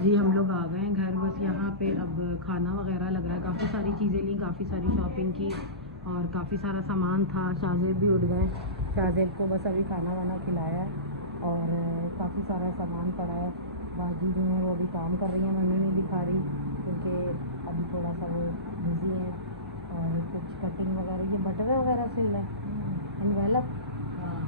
जी हम लोग आ गए हैं घर। बस यहाँ पे अब खाना वगैरह लग रहा है। काफ़ी सारी चीज़ें ली, काफ़ी सारी शॉपिंग की और काफ़ी सारा सामान था। शाहजेब भी उठ गए। शाहजेब को बस अभी खाना वाना खिलाया और काफ़ी सारा सामान पड़ा है। बाजी जो है वो अभी काम कर रही है, मम्मी नहीं दिखा रही क्योंकि अभी थोड़ा सा वो बिज़ी है। और कुछ कटिंग वगैरह, ये बटवे वगैरह सिल रहे हैं, इन्वेलप, हाँ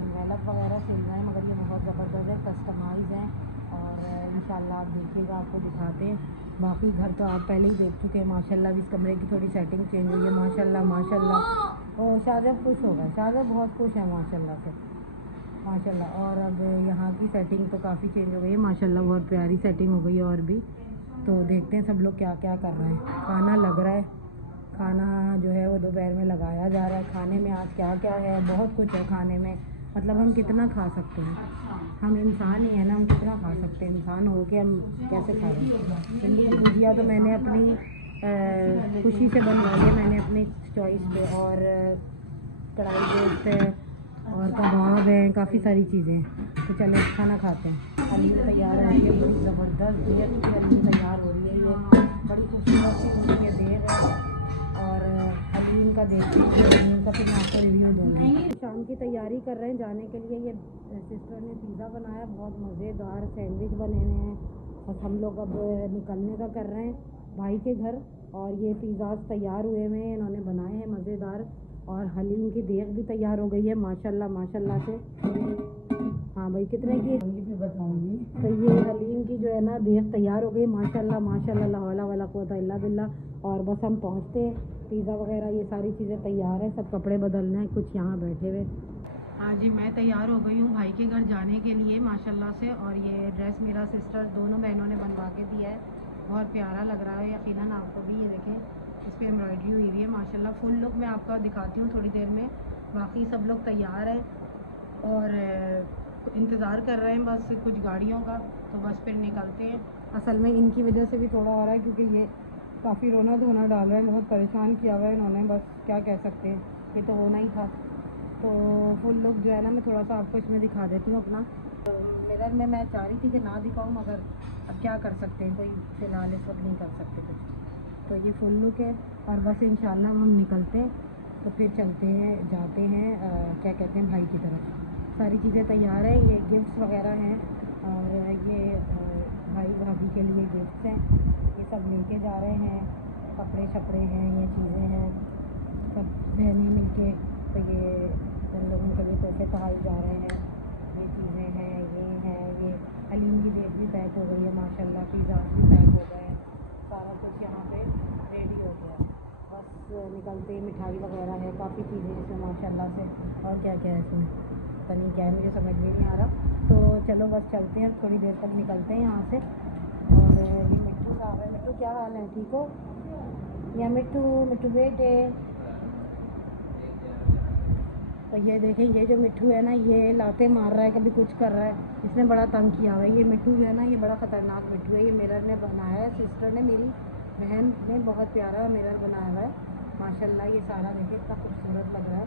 इन्वेलप वगैरह सिल रहे हैं, मगर ये बहुत ज़बरदस्त है, कस्टमाइज़ हैं। और इंशाल्लाह आप देखिएगा, आपको दिखाते हैं। बाकी घर तो आप पहले ही देख चुके हैं माशाल्लाह। इस कमरे की थोड़ी सेटिंग चेंज हुई है माशाल्लाह माशाल्लाह। और शाहजेब खुश हो गए, शाहजेब बहुत खुश है माशाल्लाह से, माशाल्लाह। और अब यहाँ की सेटिंग तो काफ़ी चेंज हो गई है माशाल्लाह, बहुत प्यारी सेटिंग हो गई है। और भी तो देखते हैं सब लोग क्या क्या कर रहे हैं। खाना लग रहा है, खाना जो है वो दोपहर में लगाया जा रहा है। खाने में आज क्या क्या है, बहुत कुछ है खाने में। मतलब हम कितना खा सकते हैं, हम इंसान ही है ना, हम कितना खा सकते हैं। इंसान हो के हम कैसे खा रहे हैं। भिंडी की भुजिया तो मैंने अपनी खुशी से बनवाई है, मैंने अपनी चॉइस पे। और कढ़ाई गोश्त है और कबाब है, काफ़ी सारी चीज़ें हैं। तो चले खाना खाते हैं। हलीम तैयार हो रही है, बड़ी ज़बरदस्त दियत की हलीम तैयार हो रही है। ये बड़ी खूबसूरत सी हुई है देर है। और हलीम का देखते हैं, हलीम का फिर मैं आपको रिव्यू दूँगी। शाम की तैयारी कर रहे हैं जाने के लिए। ये सिस्टर ने पिज़्ज़ा बनाया, बहुत मज़ेदार सैंडविच बने हुए हैं। बस हम लोग अब निकलने का कर रहे हैं भाई के घर। और ये पिज़्ज़ा तैयार हुए हुए हैं, इन्होंने बनाए हैं मज़ेदार। और हलीम की देग भी तैयार हो गई है माशाल्लाह माशाल्लाह से। हाँ भाई, कितने की भी बताऊंगी। तो ये हलीम की जो है ना देग तैयार हो गई माशाल्लाह माशाल्लाह, ला हौला वला कुव्वता इल्ला बिल्लाह। और बस हम पहुँचते हैं, पिज़्ज़ा वगैरह ये सारी चीज़ें तैयार हैं, सब कपड़े बदलने हैं, कुछ यहाँ बैठे हुए। हाँ जी, मैं तैयार हो गई हूँ भाई के घर जाने के लिए माशाल्लाह से। और ये ड्रेस मेरा सिस्टर दोनों बहनों ने बनवा के दिया है, बहुत प्यारा लग रहा है यकीनन आपको भी। ये देखें, इस पर एम्ब्रॉयडरी हुई हुई है माशाल्लाह। फुल लुक मैं आपको दिखाती हूँ थोड़ी देर में। बाकी सब लोग तैयार हैं और इंतज़ार कर रहे हैं बस कुछ गाड़ियों का, तो बस फिर निकलते हैं। असल में इनकी वजह से भी थोड़ा हो रहा है क्योंकि ये काफ़ी रोना धोना डाल रहे हैं, बहुत परेशान किया हुआ है इन्होंने। बस क्या कह सकते हैं, ये तो होना ही था। तो फुल लुक जो है ना मैं थोड़ा सा आपको इसमें दिखा देती हूँ अपना। तो मिरर में मैं चाह रही थी कि ना दिखाऊँ, मगर अब क्या कर सकते हैं, कोई फ़िलहाल इस वक्त नहीं कर सकते कुछ। तो ये फुल लुक है और बस इंशाल्लाह हम निकलते हैं तो फिर चलते हैं, जाते हैं क्या कहते हैं भाई की तरफ। सारी चीज़ें तैयार है, ये गिफ्ट्स वगैरह हैं और ये भाई भाभी के लिए गिफ्ट्स हैं, ये सब लेके जा रहे हैं। कपड़े शपड़े हैं, ये चीज़ें हैं, सब बहनें मिलके तो ये उन लोगों के लिए तोहफे पढ़ाई जा रहे हैं। ये चीज़ें हैं, ये हैं, ये हलीम की डेट भी पैक हो गई है माशाल्लाह, पिज़्ज़ा भी पैक हो गए हैं, सारा कुछ यहाँ पे रेडी हो गया है। बस निकलते ही मिठाई वगैरह है, काफ़ी चीज़ें इसमें माशाल्लाह से। और क्या क्या है इसमें पता नहीं क्या है, मुझे समझ में नहीं आ रहा। तो चलो बस चलते हैं, थोड़ी देर तक निकलते हैं यहाँ से। और ये मिट्टू का है। मिट्टू क्या हाल है, ठीक हो? या मिट्टू, मिट्टू बेटे। तो ये देखें, ये जो मिट्टू है ना, ये लाते मार रहा है, कभी कुछ कर रहा है, इसने बड़ा तंग किया हुआ है। ये मिट्टू जो है ना, ये बड़ा ख़तरनाक मिट्टू है। ये मिरर ने बनाया है, सिस्टर ने, मेरी बहन ने बहुत प्यारा मिरर बनाया हुआ है माशाल्लाह। ये सारा देखिए इतना खूबसूरत लग रहा है।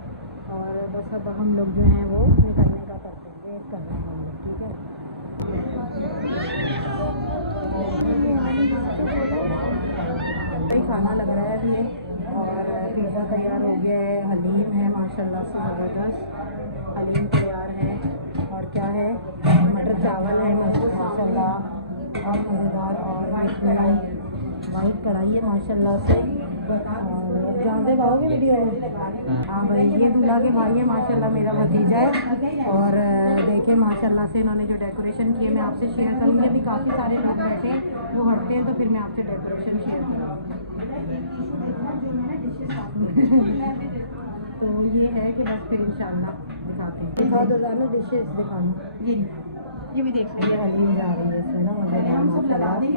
और बस अब हम लोग जो हैं वो निकलने का करते हैं, वेट कर रहे हैं हम लोग, ठीक है। भाई खाना लग रहा है अभी ये, और पिज़्ज़ा तैयार हो गया है, हलीम है माशाल्लाह से ज़बरदस्त, हलीम तैयार है। और क्या है, मटर चावल है माशाल्लाह, बहुत मज़ेदार। और इसमें वाइट कढ़ाई है माशाल्लाह से। और जहाँ से आओगे वीडियो है, हाँ भाई, ये दूल्हा के भाई है माशाल्लाह, मेरा भतीजा है। और देखे माशाल्लाह से इन्होंने जो डेकोरेशन किए, मैं आपसे शेयर करूँगी। अभी काफ़ी सारे लोग बैठे हैं, वो हटते हैं तो फिर मैं आपसे डेकोरेशन शेयर करूँगी। तो ये है कि बस फिर इंशाल्लाह दिखाते हैं। दिखा दो जानो, डिशेस दिखाना। ये भी देख लेंगे। हलीम जा रही है इसमें ना, मज़ेदार माशाल्लाह। ये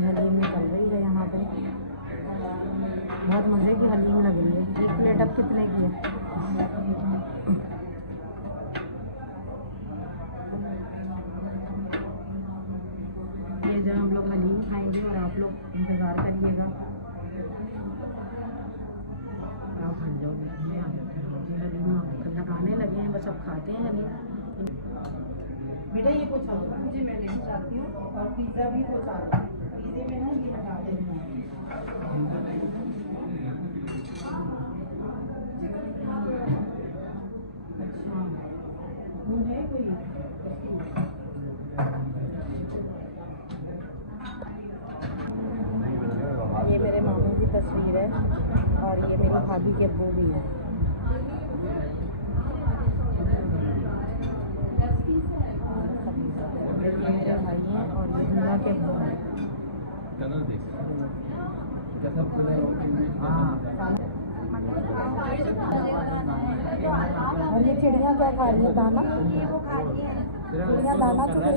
हलीम निकल रही है यहाँ पे, बहुत मज़े की हलीम लग रही है। एक प्लेट अब कितने की है? ये जो हम लोग हलीम खाएंगे और आप लोग इंतज़ार करिएगा। आप हल जाओ, हलीम लगाने लगे हैं, बस अब खाते हैं हलीम। बेटा ये पोछा दो मुझे, मैं लेना चाहती हूँ। और पिज़्ज़ा भी पोछा दो, पिज़्ज़े में ना ये हटा देना। अच्छा खून है कोई? ये मेरे मामू की तस्वीर है और ये मेरी भाभी के अब्बू भी है। ये मेरे भाई हैं और ये दूल्हा के अब्बू हैं। और ये चिड़िया क्या खा रही है? दाना? चिड़िया दाना तो रही है।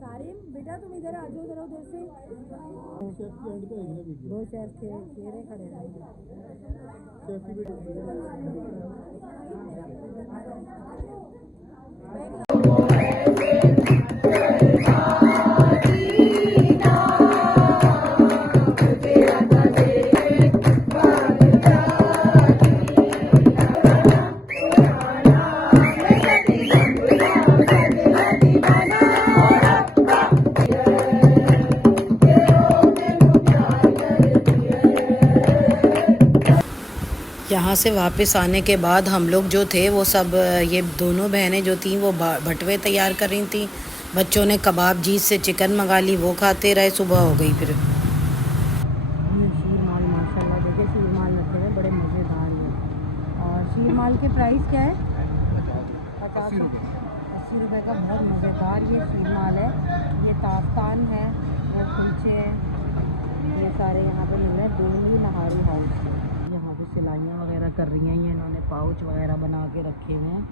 सारिम बेटा तुम इधर आ जाओ, जरा उधर से। दो शेफ चेहरे खड़े हैं। यहाँ से वापस आने के बाद हम लोग जो थे वो सब, ये दोनों बहनें जो थीं वो भटवे तैयार कर रही थी। बच्चों ने कबाब जीत से चिकन मंगा ली, वो खाते रहे। सुबह हो गई फिर। शीरमाल माशाल्लाह देखिए, शीरमाल रखे हैं बड़े मज़ेदार हैं। और शीरमाल के प्राइस क्या है? 80 रुपये का बहुत मज़ेदार ये शीरमाल है। ये ताफ्तान है, वो कुलचे हैं, ये सारे यहाँ पे मिल रहे हैं। दूनी नहारी हाउस है। यहाँ पे सिलाइयाँ वगैरह कर रही हैं ये, इन्होंने पाउच वगैरह बना के रखे हुए हैं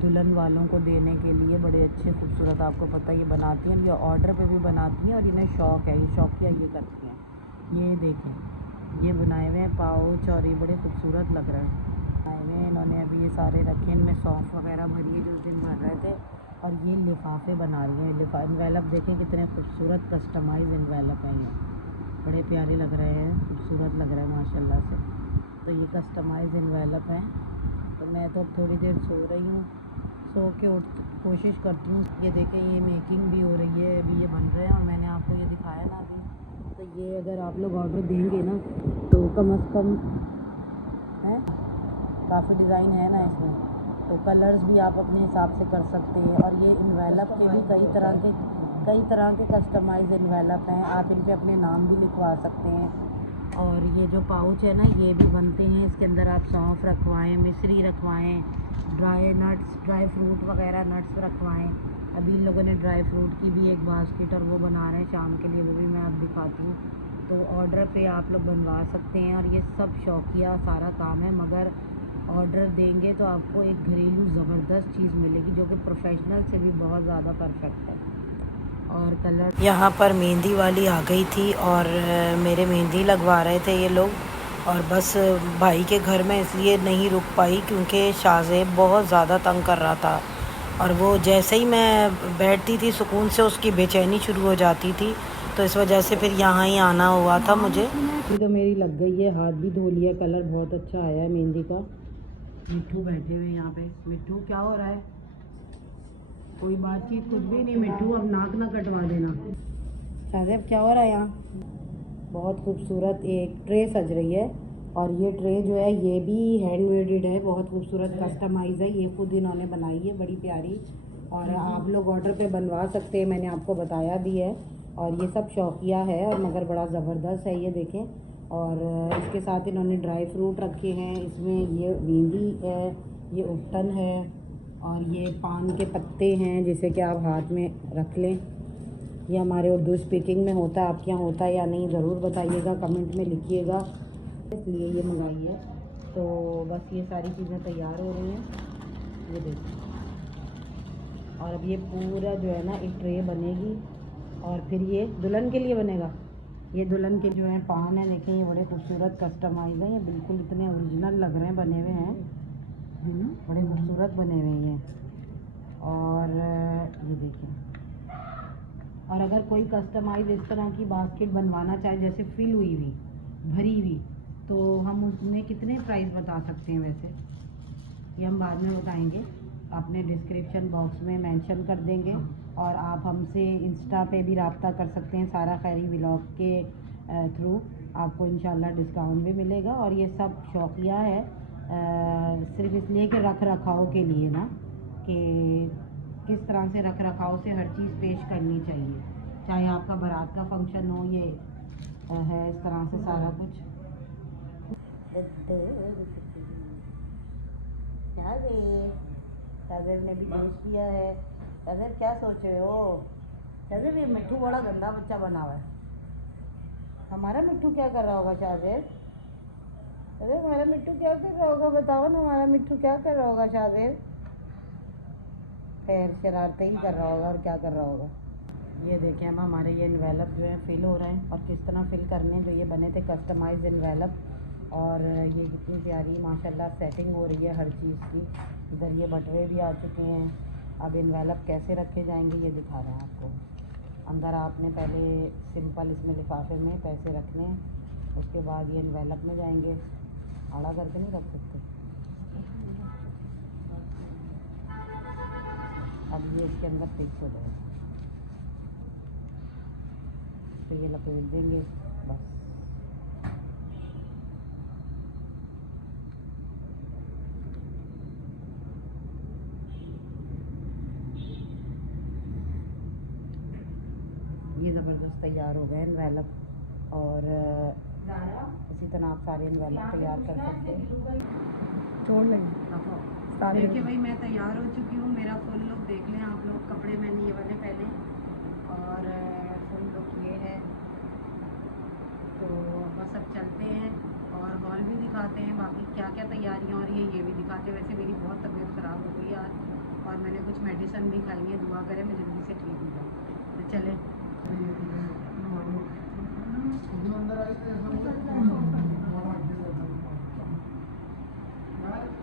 दुल्हन वालों को देने के लिए। बड़े अच्छे खूबसूरत, आपको पता ये बनाती हैं, ये ऑर्डर पे भी बनाती हैं और इन्हें शौक़ है, ये शौकिया ये करती हैं। ये देखें, ये बनाए हुए हैं पाउच और ये बड़े खूबसूरत लग रहे हैं बनाए हुए हैं इन्होंने। अभी ये सारे रखे, इनमें सौंफ वगैरह भरी है जो उस दिन भर रहे थे। और ये लिफाफे बना रही हैं, इन्वेलप देखें कितने खूबसूरत कस्टमाइज इन्वेलप हैं ये, बड़े प्यारे लग रहे हैं, खूबसूरत लग रहे हैं माशाल्लाह से। तो ये कस्टमाइज इन्वेलप हैं। तो मैं तो थोड़ी देर सो रही हूँ, सो के उठ कोशिश करती हूँ। ये देखें, ये मेकिंग भी हो रही है, अभी ये बन रहे हैं और मैंने आपको ये दिखाया ना अभी। तो ये अगर आप लोग ऑर्डर देंगे ना तो कम से कम है, काफ़ी डिज़ाइन है ना इसमें, तो कलर्स भी आप अपने हिसाब से कर सकते हैं। और ये इन्वेलप के भी कई तरह के कस्टमाइज इन्वेलप हैं, आप इन पे अपने नाम भी लिखवा सकते हैं। और ये जो पाउच है ना ये भी बनते हैं, इसके अंदर आप सौंफ रखवाएं, मिश्री रखवाएं, ड्राई फ्रूट वगैरह नट्स रखवाएं। अभी इन लोगों ने ड्राई फ्रूट की भी एक बास्केट और वो बना रहे हैं शाम के लिए, वो भी मैं आप दिखाती हूँ। तो ऑर्डर पे आप लोग बनवा सकते हैं और ये सब शौकिया सारा काम है, मगर ऑर्डर देंगे तो आपको एक घरेलू ज़बरदस्त चीज़ मिलेगी जो कि प्रोफेशनल से भी बहुत ज़्यादा परफेक्ट है। और कलर, यहाँ पर मेहंदी वाली आ गई थी और मेरे मेहंदी लगवा रहे थे ये लोग। और बस भाई के घर में इसलिए नहीं रुक पाई क्योंकि शाहज़ेब बहुत ज़्यादा तंग कर रहा था और वो जैसे ही मैं बैठती थी सुकून से उसकी बेचैनी शुरू हो जाती थी, तो इस वजह से फिर यहाँ ही आना हुआ था मुझे। तो मेरी लग गई है, हाथ भी धो लिया, कलर बहुत अच्छा आया है मेहंदी का। मिट्ठू बैठे हुए यहाँ पे। मिट्ठू क्या हो रहा है? कोई बातचीत कुछ भी नहीं मिट्ठू, अब नाक ना कटवा देना। शाहज़ेब क्या हो रहा है यहाँ? बहुत खूबसूरत एक ट्रे सज रही है और ये ट्रे जो है ये भी हैंडमेड है, बहुत खूबसूरत कस्टमाइज़ है, ये खुद इन्होंने बनाई है, बड़ी प्यारी। और आप लोग ऑर्डर पे बनवा सकते हैं, मैंने आपको बताया भी है। और ये सब शौकिया है और मगर बड़ा ज़बरदस्त है, ये देखें। और इसके साथ इन्होंने ड्राई फ्रूट रखे हैं, इसमें ये मेहंदी है, ये उपटन है और ये पान के पत्ते हैं जिसे कि आप हाथ में रख लें। ये हमारे उर्दू स्पीकिंग में होता है, आपके यहाँ होता है या नहीं ज़रूर बताइएगा, कमेंट में लिखिएगा, इसलिए ये मंगाई है। तो बस ये सारी चीज़ें तैयार हो रही हैं, ये देखिए। और अब ये पूरा जो है ना एक ट्रे बनेगी और फिर ये दुल्हन के लिए बनेगा। ये दुल्हन के जो है पान है, देखें ये बड़े खूबसूरत कस्टमाइज़ हैं, ये बिल्कुल इतने ओरिजिनल लग रहे हैं, बने हुए हैं, बड़े खूबसूरत बने हुए हैं। और ये देखिए, और अगर कोई कस्टमाइज़ इस तरह की बास्केट बनवाना चाहे जैसे फिल हुई हुई, भरी हुई, तो हम उसमें कितने प्राइस बता सकते हैं वैसे, ये हम बाद में बताएंगे, अपने डिस्क्रिप्शन बॉक्स में मेंशन कर देंगे। और आप हमसे इंस्टा पे भी रब्ता कर सकते हैं, सारा खैरी व्लॉग के थ्रू आपको इंशाल्लाह डिस्काउंट भी मिलेगा। और ये सब शौकिया है, सिर्फ इसलिए कि रख रखाव के लिए ना, कि किस तरह से रख रखाव से हर चीज़ पेश करनी चाहिए, चाहे आपका बारात का फंक्शन हो, ये है इस तरह से सारा कुछ। साजिद ने भी जूस पिया है। साजिद क्या सोच रहे हो? साजिद ये मिट्टू बड़ा गंदा बच्चा बना हुआ है। हमारा मिट्टू क्या कर रहा होगा शाजिद? अरे हमारा मिट्टू क्या कर रहा होगा, बताओ ना, हमारा मिट्टू क्या कर रहा होगा शाजिद? खैर शरारतें ही कर रहा होगा, और क्या कर रहा होगा। ये देखें अब हमारे ये इन्वेलप जो है फिल हो रहे हैं, और किस तरह फिल करने, जो ये बने थे कस्टमाइज इन्वेलप। और ये कितनी प्यारी माशाल्लाह सेटिंग हो रही है हर चीज़ की। इधर ये बटवे भी आ चुके हैं। अब इन्वेलप कैसे रखे जाएंगे ये दिखा रहे हैं आपको। अंदर आपने पहले सिंपल इसमें लिफाफे में पैसे रखने हैं, उसके बाद ये इन्वेलप में जाएंगे। आड़ा करके नहीं रख सकते। अब ये इसके अंदर फिक्स हो जाएगा, तो ये लपेट देंगे बस। ये ज़बरदस्त तैयार हो गए इन्वेलप, और इसी तरह आप सारे इन्वेलप तैयार कर सकते हैं। छोड़ लेंगे सारे। देखिए भाई मैं तैयार हो चुकी हूँ, मेरा फुल लुक देख लें आप लोग। कपड़े मैंने ये वाले पहने, और फुल लुक ये है। तो बस अब चलते हैं और हॉल भी दिखाते हैं, बाकी क्या क्या तैयारियाँ हो रही हैं ये भी दिखाते हैं। वैसे मेरी बहुत तबीयत ख़राब हो गई आज, और मैंने कुछ मेडिसिन भी खाई है, दुआ करें मैं जल्दी से ठीक हो जाऊँ। तो चले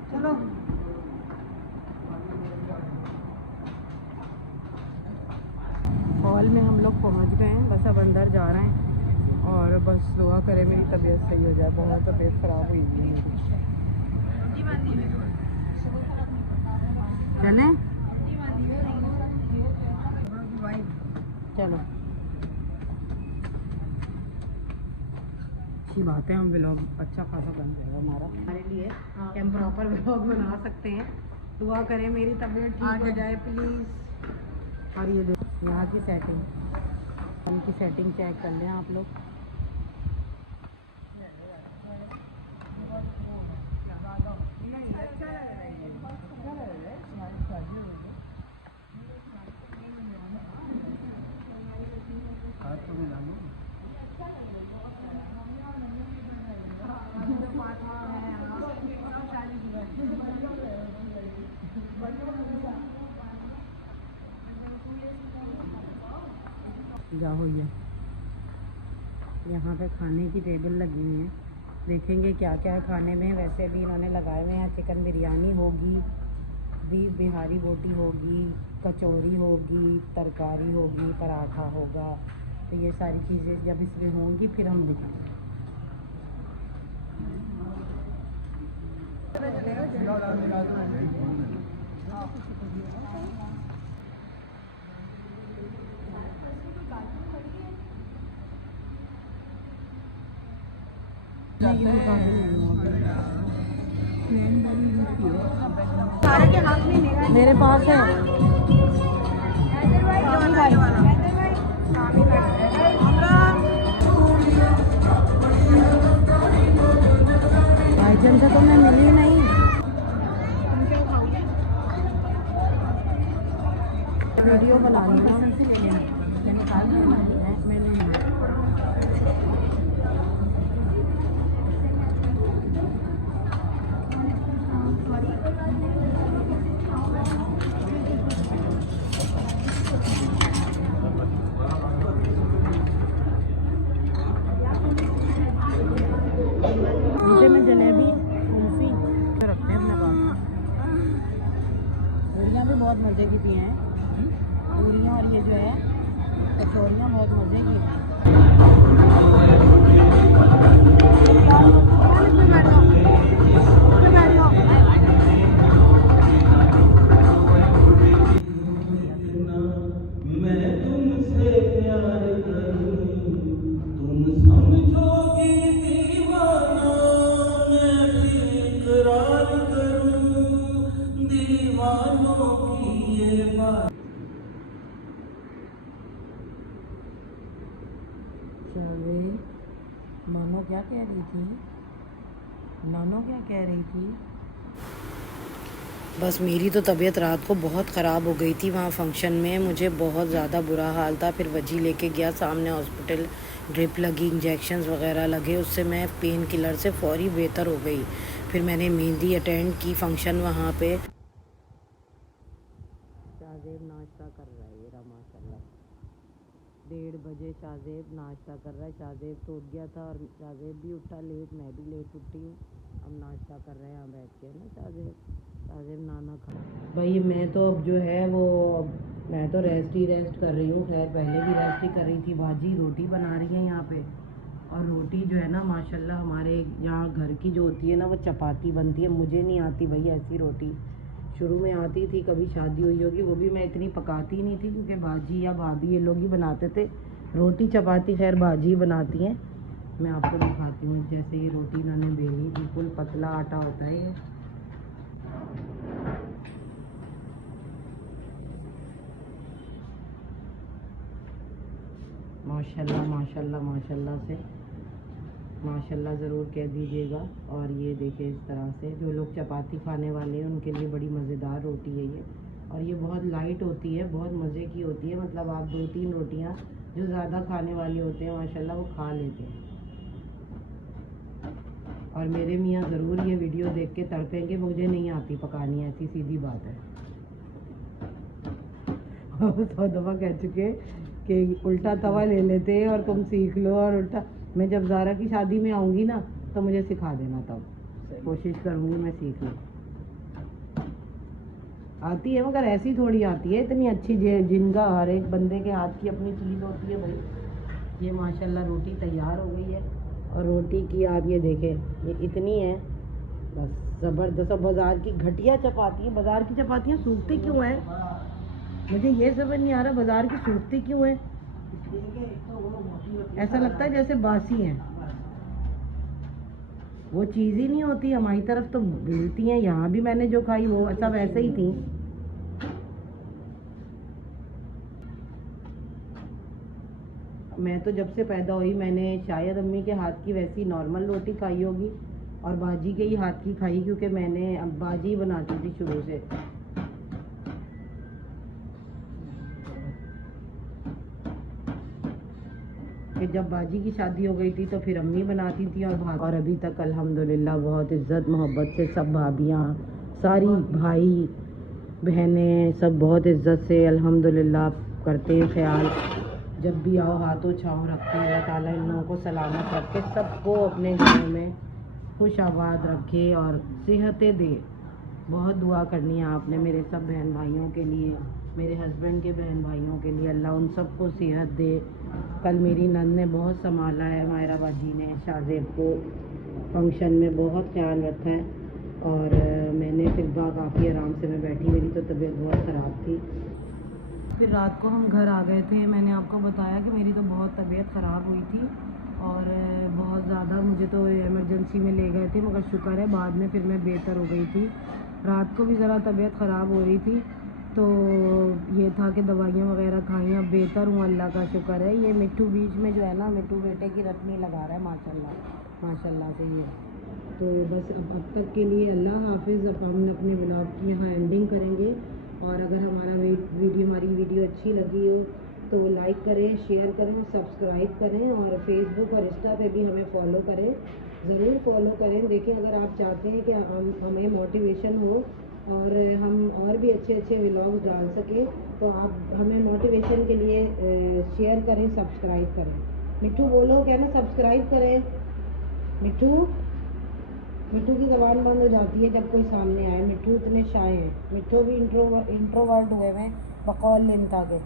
चलो। हॉल में हम लोग पहुंच गए हैं, बस अब अंदर जा रहे हैं। और बस दुआ करें मेरी तबीयत सही हो जाए, बहुत तबीयत ख़राब हुई थी मेरी। चलें? चलो अच्छी बात है, हम व्लॉग अच्छा खासा बन जाएगा हमारे लिए, कि हम प्रॉपर व्लॉग बना सकते हैं। दुआ करें मेरी तबीयत ठीक हो जाए प्लीज़। और ये देखो यहाँ की सेटिंग, उनकी सेटिंग चेक कर लें आप लोग। जा हुई है यहाँ पे खाने की टेबल लगी हुई है, देखेंगे क्या क्या है खाने में। वैसे अभी इन्होंने लगाए हुए हैं, चिकन बिरयानी होगी, बीफ बिहारी बोटी होगी, कचौरी होगी, तरकारी होगी, पराठा होगा। तो ये सारी चीज़ें जब इसमें होंगी फिर हम दिखाएंगे। मेरे पास है भाईजान से, तो मैं मिली नहीं। वीडियो बना लूँगा में जलेबी कुल्फी रखते हैं अपने पास। पूरियाँ भी बहुत मज़े की भी हैं, पूरियाँ, और ये जो है कचौरियाँ बहुत मज़े की हैं। क्या कह रही थी? नानो क्या कह रही थी? बस मेरी तो तबीयत रात को बहुत ख़राब हो गई थी वहाँ फंक्शन में, मुझे बहुत ज़्यादा बुरा हाल था। फिर वजी लेके गया सामने हॉस्पिटल, ड्रिप लगी, इंजेक्शंस वगैरह लगे, उससे मैं पेन किलर से फौरी बेहतर हो गई। फिर मैंने मेहंदी अटेंड की फंक्शन वहाँ पे। शाहजेब नाश्ता कर रहा है, ये रहा माशाल्लाह। 1:30 बजे शाहजेब नाश्ता कर रहा है। शाहजेब तो उठ गया था और शाहजेब भी उठा लेट, मैं भी लेट उठी हूँ। अब नाश्ता कर रहे हैं यहाँ बैठ के ना शाहजेब नाना खा। भाई मैं तो अब जो है वो मैं तो रेस्ट कर रही हूँ। खैर पहले भी रेस्ट ही कर रही थी। बाजी रोटी बना रही है यहाँ पे, और रोटी जो है ना माशाल्लाह हमारे यहाँ घर की जो होती है ना वो चपाती बनती है। मुझे नहीं आती भाई ऐसी रोटी, शुरू में आती थी, कभी शादी हुई होगी, वो भी मैं इतनी पकाती नहीं थी क्योंकि बाजी या भाभी ये लोग ही बनाते थे रोटी चपाती। खैर बाजी बनाती हैं। मैं आपको दिखाती हूँ। जैसे ये रोटी मैंने बेली, बिल्कुल पतला आटा होता है ये। माशाल्लाह माशाल्लाह माशाल्लाह से माशाल्लाह ज़रूर कह दीजिएगा। और ये देखिए इस तरह से जो लोग चपाती खाने वाले हैं उनके लिए बड़ी मज़ेदार रोटी है ये। और ये बहुत लाइट होती है, बहुत मज़े की होती है। मतलब आप 2-3 रोटियां जो ज़्यादा खाने वाले होते हैं माशाल्लाह वो खा लेते हैं। और मेरे मियाँ ज़रूर ये वीडियो देख के तड़पेंगे, मुझे नहीं आती पकानी, ऐसी सीधी बात है। 100 दफ़ा कह चुके कि उल्टा तवा ले लेते हैं और तुम सीख लो। और उल्टा मैं जब ज़ारा की शादी में आऊँगी ना तो मुझे सिखा देना, तब कोशिश करूँगी मैं सीख लूँ। आती है मगर ऐसी थोड़ी आती है इतनी अच्छी, जिनका हर एक बंदे के हाथ की अपनी चीज़ होती है भाई। ये माशाल्लाह रोटी तैयार हो गई है। और रोटी की आप ये देखें, ये इतनी है बस ज़बरदस्त। बाज़ार की घटिया चपाती है। बाज़ार की चपातियाँ सूखती क्यों हैं? मुझे ये समझ नहीं आ रहा, बाज़ार की सूखती क्यों है? ऐसा लगता है जैसे बासी हैं। वो चीज़ ही नहीं होती। हमारी तरफ तो मिलती हैं, यहाँ भी मैंने जो खाई वो सब ऐसे ही थी। मैं तो जब से पैदा हुई मैंने शायद अम्मी के हाथ की वैसी नॉर्मल रोटी खाई होगी और बाजी के ही हाथ की खाई, क्योंकि मैंने अब बाजी बनाती थी शुरू से। फिर जब बाजी की शादी हो गई थी तो फिर अम्मी बनाती थी और अभी तक अल्हम्दुलिल्लाह बहुत इज़्ज़त मोहब्बत से सब भाभियाँ, सारी भाई बहनें सब बहुत इज़्ज़त से अल्हम्दुलिल्लाह करते हैं ख्याल। जब भी आओ हाथों छाँव रखते हैं। अल्लाह ताला इन लोगों को सलामत रखे, सबको अपने घरों में खुश आबाद रखे और सेहतें दे। बहुत दुआ करनी है आपने मेरे सब बहन भाइयों के लिए, मेरे हस्बैंड के बहन भाइयों के लिए। अल्लाह उन सबको सेहत दे। कल मेरी नंद ने बहुत संभाला है, मायरा बाजी ने शाहजेब को फंक्शन में बहुत ख्याल रखा है। और मैंने फिर काफ़ी आराम से मैं बैठी, मेरी तो तबीयत बहुत ख़राब थी। फिर रात को हम घर आ गए थे। मैंने आपको बताया कि मेरी तो बहुत तबीयत ख़राब हुई थी और बहुत ज़्यादा, मुझे तो इमरजेंसी में ले गए थे, मगर शुक्र है बाद में फिर मैं बेहतर हो गई थी। रात को भी ज़रा तबीयत ख़राब हो रही थी तो ये था कि दवाइयाँ वगैरह खाई, अब बेहतर हूँ, अल्लाह का शुक्र है। ये मिट्टू बीच में जो है ना, मिट्टू बेटे की रटनी लगा रहा है माशाल्लाह माशाल्लाह से। ये तो बस अब तक के लिए अल्लाह हाफिज़। अब हम अपने ब्लॉग की यहाँ एंडिंग करेंगे। और अगर हमारी वीडियो अच्छी लगी हो तो लाइक करें, शेयर करें, सब्सक्राइब करें और फेसबुक और इंस्टा पे भी हमें फॉलो करें, ज़रूर फॉलो करें। देखिए अगर आप चाहते हैं कि हमें मोटिवेशन हो और हम और भी अच्छे अच्छे व्लॉग डाल सकें तो आप हमें मोटिवेशन के लिए शेयर करें, सब्सक्राइब करें। मिट्टू बोलो, कहना सब्सक्राइब करें। मिट्टू की ज़बान बंद हो जाती है जब कोई सामने आए। मिट्टू इतने शाय हैं, मिट्टू भी इंट्रोवर्ट हुए हैं बकौल लिमता के।